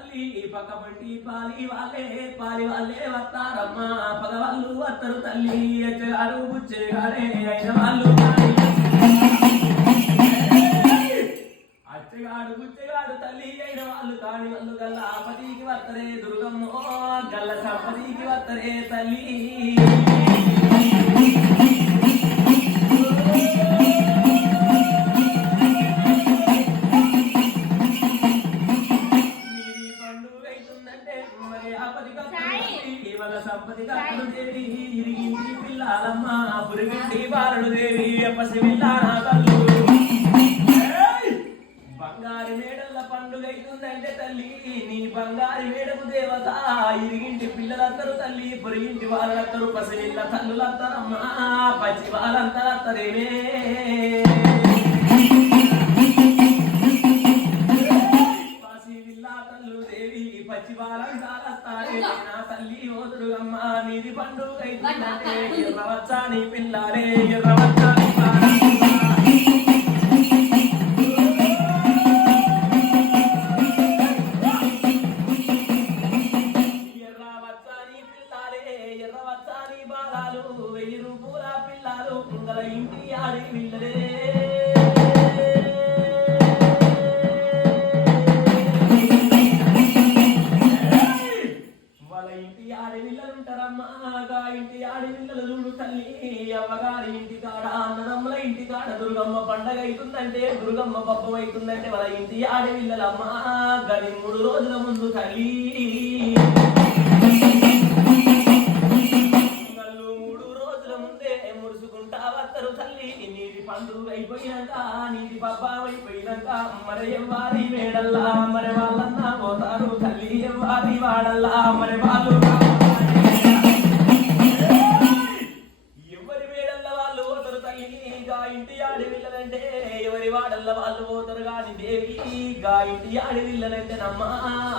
తల్లి పక్క పంటి పాలి వాళ్ళే వస్తారమ్మా పగవాళ్ళు వస్తారు తల్లి ఎచ్చగాడు బుచ్చేగాడే అయిన వాళ్ళు అచ్చగాడు బుచ్చగాడు తల్లి అయిన వాళ్ళు కాని వాళ్ళు గల్ల ఆపతికి వత్తరే దుర్గమ్మో గల్ల సంపతికి వత్తరే తల్లి సంపతిగా దేవి ఇరిగింది పిల్లాలమ్మ పురిగింది బాలుడు దేవి పసి పిల్లానా తల్లు బంగారి మేడల్ల పండుగ అవుతుందంటే తల్లి నీ బంగారి మేడకు దేవత ఇరిగింటి పిల్లలందరూ తల్లి పురిగింటి వాళ్ళందరూ పసి పిల్ల తల్లులందరమ్మా పచ్చి వాళ్ళందరత్తరేమే పచ్చి బాలంటారే నా తల్లి ఓదురుగమ్మ నీది పండుగ అయితుందంటే ఎర్రవచ్చా నీ పిల్లారే ఎర్రవచ్చా నీ పిల్లారే ఎర్రవచ్చా నీ బాలాలు 1000 రూపాయల పిల్లాలు కుంగల ఇంటి ఆడి పిల్లరే అమ్మగారి ఇంటి కాడ అన్నదమ్ముల ఇంటి కాడ దుర్గమ్మ పండగ అవుతుందంటే దుర్గమ్మ పబ్బం అవుతుందంటే వాళ్ళ ఇంటి ఆడపిల్లలమ్మ గది 3 రోజుల ముందు తల్లి 3 రోజుల ముందే మురుసుకుంటా వస్తారు తల్లి నీటి పండుగ అయిపోయినాక నీటి పబ్బం అయిపోయినాక మరి ఎవ్వారి మేడల్లా మరి వాళ్ళన్నా పోతారు తల్లి ఎవ్వారి వాడల్లా మరి వాళ్ళు ఇంటి ఆడవిల్లనంటే ఎవరి వాడల్ల వాళ్ళు పోతారు కాని దేవి గా ఇంటి ఆడవిల్లనంటే నమ్మ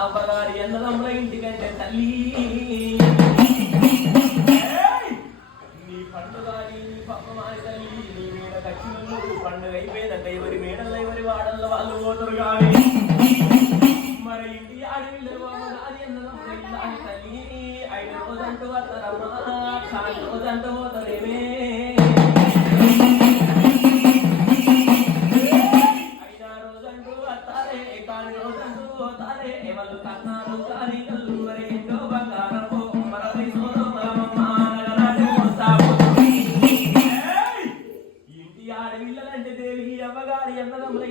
అవ్వగారి అన్నదమ్ముల ఇంటికంటే తల్లి నీ పండుగ నీ పప్పమాని తల్లి నీ మేడ కచ్చి పండుగ అయిపోయిందంట ఎవరి మేడల్ల ఎవరి వాడల్ల వాళ్ళు పోతారు కాని మరి ఇంటి ఆడవిల్లలు అవ్వగారి అన్నదమ్ముల ఇంటి తల్లి 5 రోజంటూ వస్తారమ్మా 4 రోజంటూ పోతారేమే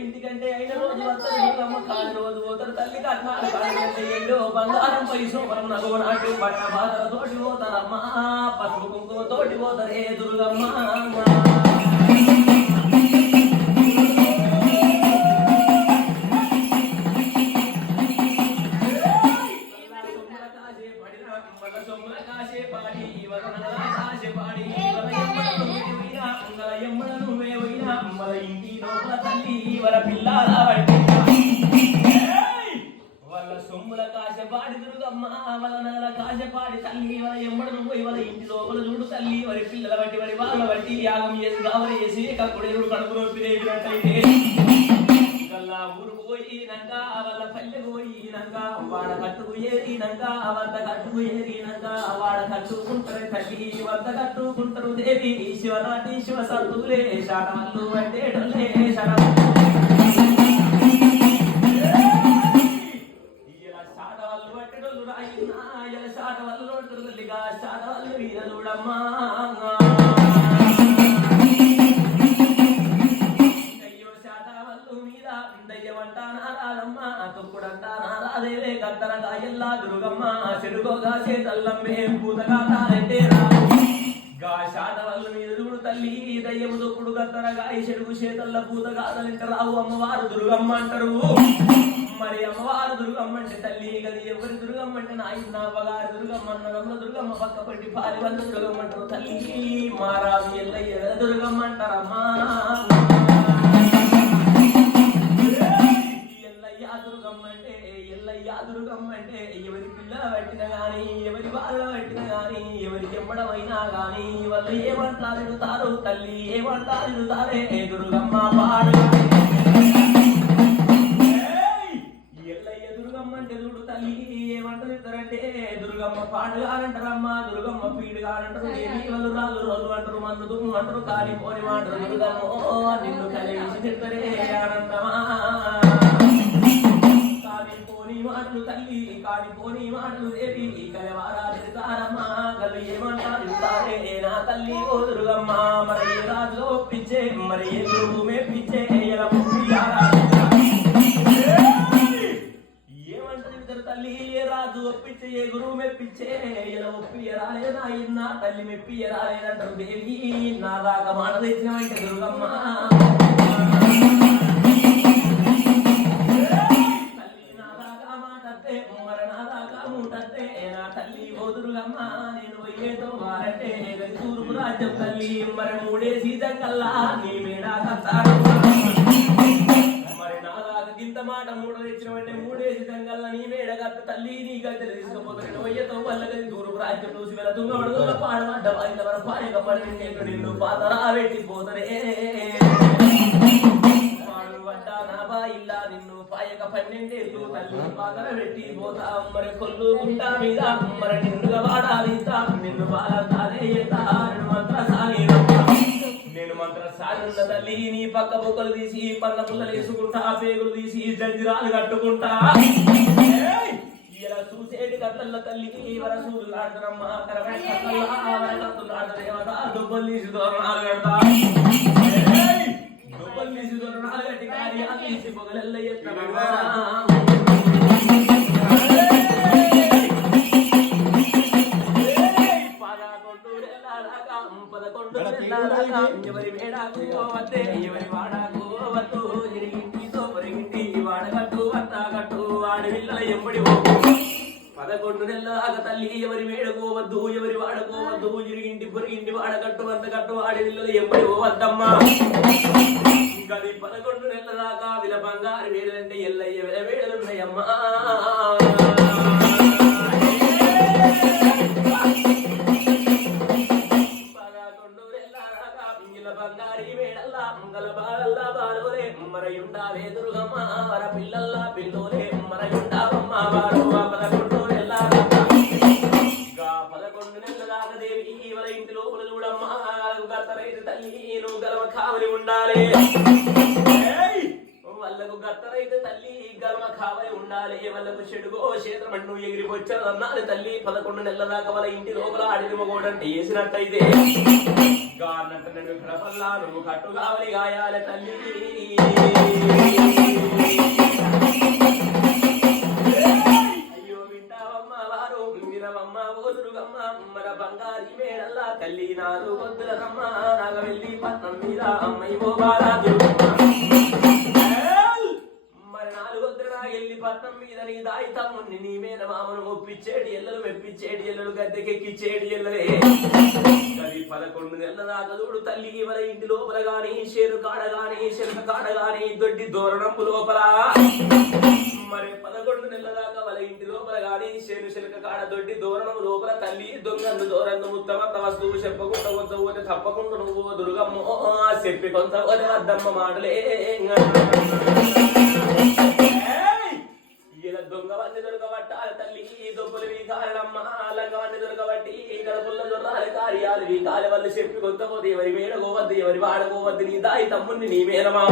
ఇంటికంటే 5 రోజు వస్తారు కాని రోజు పోతారు తల్లి కట్నాలు బంగారం పైసోమరం నగో నాటి పట్ట బాధల తోటి పోతారమ్మా పసుపు కుంకుమ తోటి పోతారే దుర్గమ్మ వాళ్ళ సొమ్ముల కాశపాడి దుర్గమ్మ వాళ్ళ నగల కాశపాడి తల్లి వాళ్ళ ఎమ్మడను పోయి వాళ్ళ ఇంటి లోపల చూడు తల్లి వారి పిల్లల బట్టి వారి వాళ్ళ బట్టి యాగం చేసి కావలి చేసి కక్కుడేరుడు కడుపు నొప్పి రేగినట్టయితే గల్లా ఊరుకు పోయినాక వాళ్ళ పల్లెకు పోయినాక వాడ కట్టుకు ఏరినాక వద్ద కట్టుకు ఏరినాక వాడ కట్టుకుంటారు తల్లి వద్ద కట్టుకుంటారు దేవి శివనాటి శివ సత్తులే శరణాలు అంటే దుర్గమ్మ చెడుకోగా చేతల్లమ్మే పూతగా తారంటే గా శాతవల్ల మీద చూడు తల్లి దయ్యము దొప్పుడు గద్దరగా ఈ చెడుగు చేతల్ల పూతగాదలింట రావు అమ్మవారు దుర్గమ్మ అంటారు మరి అమ్మవారు దుర్గమ్మ అంటే తల్లి గది ఎవరి దుర్గమ్మ అంటే నాయన అవ్వగారి దుర్గమ్మ అన్నగమ్మ దుర్గమ్మ పక్క పట్టి పాలి వల్ల దుర్గమ్మ అంటారు తల్లి మారావి ఎల్లయ్య దుర్గమ్మ అంటారమ్మా దుర్గమ్మ అంటే ఎవరి పిల్లల పట్టిన గాని ఎవరి బాధ పట్టిన గాని ఎవరి చెమ్మడమైనా గాని వాళ్ళు ఏమంటారు తల్లి ఏమంటారు దుర్గమ్మ పాడు ఎల్లయ్య దుర్గమ్మ అంటే చూడు తల్లి చెప్తారంటే దుర్గమ్మ పాడుగానంటారమ్మా దుర్గమ్మ పీడుగానంటారు దేవి వాళ్ళు రాళ్ళు రోజు అంటారు మందు దుమ్ము అంటారు కాలిపోని అంటారు దుర్గమ్మ నిన్ను కలిసి చెప్తారే ఆనందమా కాలిపోని మాటలు తల్లి కాలిపోని మాటలు దేవి కలవారా తిరుతారమ్మా కలు ఏమంటారు నా తల్లి ఓ దుర్గమ్మ మరి ఏ రాజు ఒప్పించే మరి ఏ గురువు మెప్పించే ఎలా తల్లి ఏ రాజు ఒప్పించే ఏ గురువు మెప్పించే ఎలా ఒప్పి రాలేదా ఇన్నా తల్లి మెప్పి రాలేదంటారు దేవి నా దాకా మాట తెచ్చినవంటే దుర్గమ్మ తల్లి నా దాకా మాటతే మరి నా దాకా మూటతే నా తల్లి ఓ దుర్గమ్మ నేను పోయేదో వారంటే తూర్పు రాజ్యం తల్లి మరి మూడేసి జంగల్లా నీ మేడా కత్తాడు ఇంత మాట మూడ తెచ్చినవంటే మూడేసి జంగల్లా నీ మేడగత్త తల్లి నీ గద్దె తీసుకుపోతాను వయ్యతో వల్లగది దూరం రాజ్యం చూసి వెళ్ళ తుంగబడుతున్న పాడబడ్డ ఇంతవరకు పాడక పడి నిన్ను పాతరా పెట్టిపోతానే పాడుబడ్డా నా బాయిల్లా నిన్ను పాయక పన్నెండేళ్ళు తల్లి పాతర పెట్టి పోతా మరి కొల్లు గుంట మీద మరి నిన్నుగా వాడాలి నిన్ను బాలే నేను మంత్ర సాగున్న తల్లి నీ పక్క బొక్కలు తీసి పన్న పుల్లలు వేసుకుంటా పేగులు తీసి జంజిరాలు కట్టుకుంటా ఇలా చూసేటి కళ్ళ తల్లి వరసూలు లాడరమ్మా దేవత దుబ్బలు తీసి దూరణాలు కడతా దుబ్బలు తీసి దూరణాలు కట్టి కార్యాలు తీసి పొగలెల్ల ఎత్తా ఎవరి మేడాకు వద్దే ఎవరి వాడాకు వద్దు ఎరిగింటితో పొరిగింటి వాడగట్టు వత్తాగట్టు వాడి పిల్లల ఎంబడి 11 నెలల తల్లి ఎవరి మేడకోవద్దు ఎవరి వాడకోవద్దు ఇరిగింటి పొరిగింటి వాడగట్టు వత్తగట్టు వాడి పిల్లల ఎంబడి పోవద్దమ్మా ఇంకా 11 నెలల దాకా విల బంగారు వేడలంటే ఎల్లయ్య విల వేడలున్నాయమ్మా మరయుండావే దుర్గమ్మ వర పిల్లల్లా పిల్లోలే మరయుండావమ్మ వారు 11 నెలల దాకా దేవి వాళ్ళ ఇంటి లోపల చూడమ్మా గత్తరైతే తల్లి నువ్వు గలవ కావలి ఉండాలి వాళ్ళకు గత్తరైతే తల్లి గలవ కావలి ఉండాలి వాళ్ళకు చెడుగో క్షేత్రమన్ను ఎగిరిపోచ్చారు అన్నాలి తల్లి 11 నెలల దాకా వాళ్ళ ఇంటి లోపల అడిగి మగోడంటే వేసినట్టయితే గానంటే కడపల్లా నువ్వు కట్టు కావలి గాయాల తల్లి అయ్యో వింటావమ్మ వారు వినవమ్మ ఓదురుగమ్మ మన బంగారి మేడల్లా తల్లి నాదు వద్దులనమ్మ నాగ వెళ్ళి పట్నం మీద అమ్మయ్యో బారాజు మరి 4 వద్దున వెళ్ళి పట్నం మీద నీ దాయి తమ్ముని నీ మీద మామను ఒప్పించేడి ఎల్లలు మెప్పించేడి ఎల్లలు గద్దెకెక్కిచ్చేడి ఎల్లలే 11 నెలల దాకా చూడు తల్లి వాళ్ళ ఇంటి లోపల గాని షేరు కాడ గాని శిల్క కాడ గాని దొడ్డి దూరణంపు లోపల మరి 11 నెలల దాకా వాళ్ళ ఇంటి లోపల గాని షేరు శిల్క కాడ దొడ్డి దూరణం లోపల తల్లి దొంగందు దూరందు ముత్తమంత వస్తువు చెప్పకుండా కొంత పోతే తప్పకుండా నువ్వు దుర్గమ్మ చెప్పి కొంత పోతే వద్దమ్మ మాటలే ఇలా దొంగవన్నీ దొరకబట్టాలి తల్లి దొబ్బలు వీకాలమ్మ లంగవన్నీ దొరకబట్టి గడపుల్ల దొరాలి కార్యాలు వీకాలి వాళ్ళు చెప్పి కొంత పోతే ఎవరి మేడకోవద్దు ఎవరి వాడకోవద్దు నీ దాయి తమ్ముని నీ మేనమా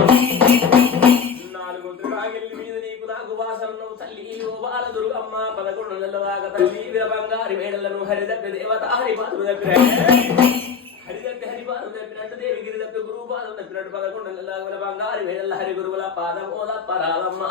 4 వద్దురాగిల్లి మీద నీకు నాకు వాసనను తల్లి ఓ బాల దుర్గమ్మ 11 నెలల దాకా తల్లి వీర బంగారి మేడలను హరిదప్పి దేవత హరిపాదులు దగ్గర హరిదప్పి హరిపాదులు తప్పినట్టు దేవి గిరి తప్పి గురువు పాదం తప్పినట్టు 11 నెలల దాకా బంగారి మేడల హరి గురువుల పాదమోల పరాలమ్మ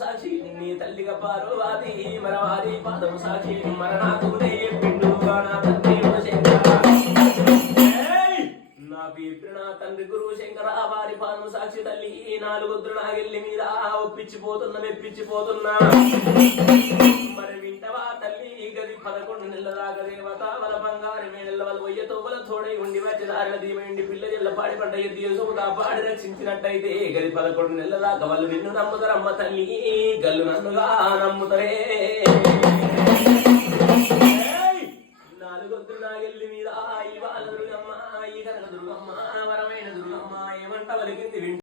సాక్షి నీ తల్లిగా పార్వతి మరవారి పాదం సాక్షి మరణాకు పిండుగా నా తండ్రి నా పీర్పిన తండ్రి గురువు శంకర వారి పాదం సాక్షి తల్లి 4 వద్దునాగిల్లి మీద ఒప్పించిపోతున్నా మెప్పించిపోతున్నా మరి వింటవా తల్లి గది 11 నెలల దాకా దేవత వాళ్ళ బంగారు మేడల వాళ్ళ వయ్యతో వాళ్ళ తోడై ఉండి వచ్చి దారిన దీమైండి పిల్ల జిల్ల పాడి పంట ఎద్దు సొంత పాడి రక్షించినట్టయితే గది 11 నెలల దాకా వాళ్ళు నిన్ను నమ్ముతారమ్మ తల్లి గల్లు నన్నుగా నమ్ముతారే 4 వద్దున ఎల్లి మీద ఈ వాళ్ళ దుర్గమ్మ ఈ కనక దుర్గమ్మ వరమైన దుర్గమ్మ ఏమంట వలికింది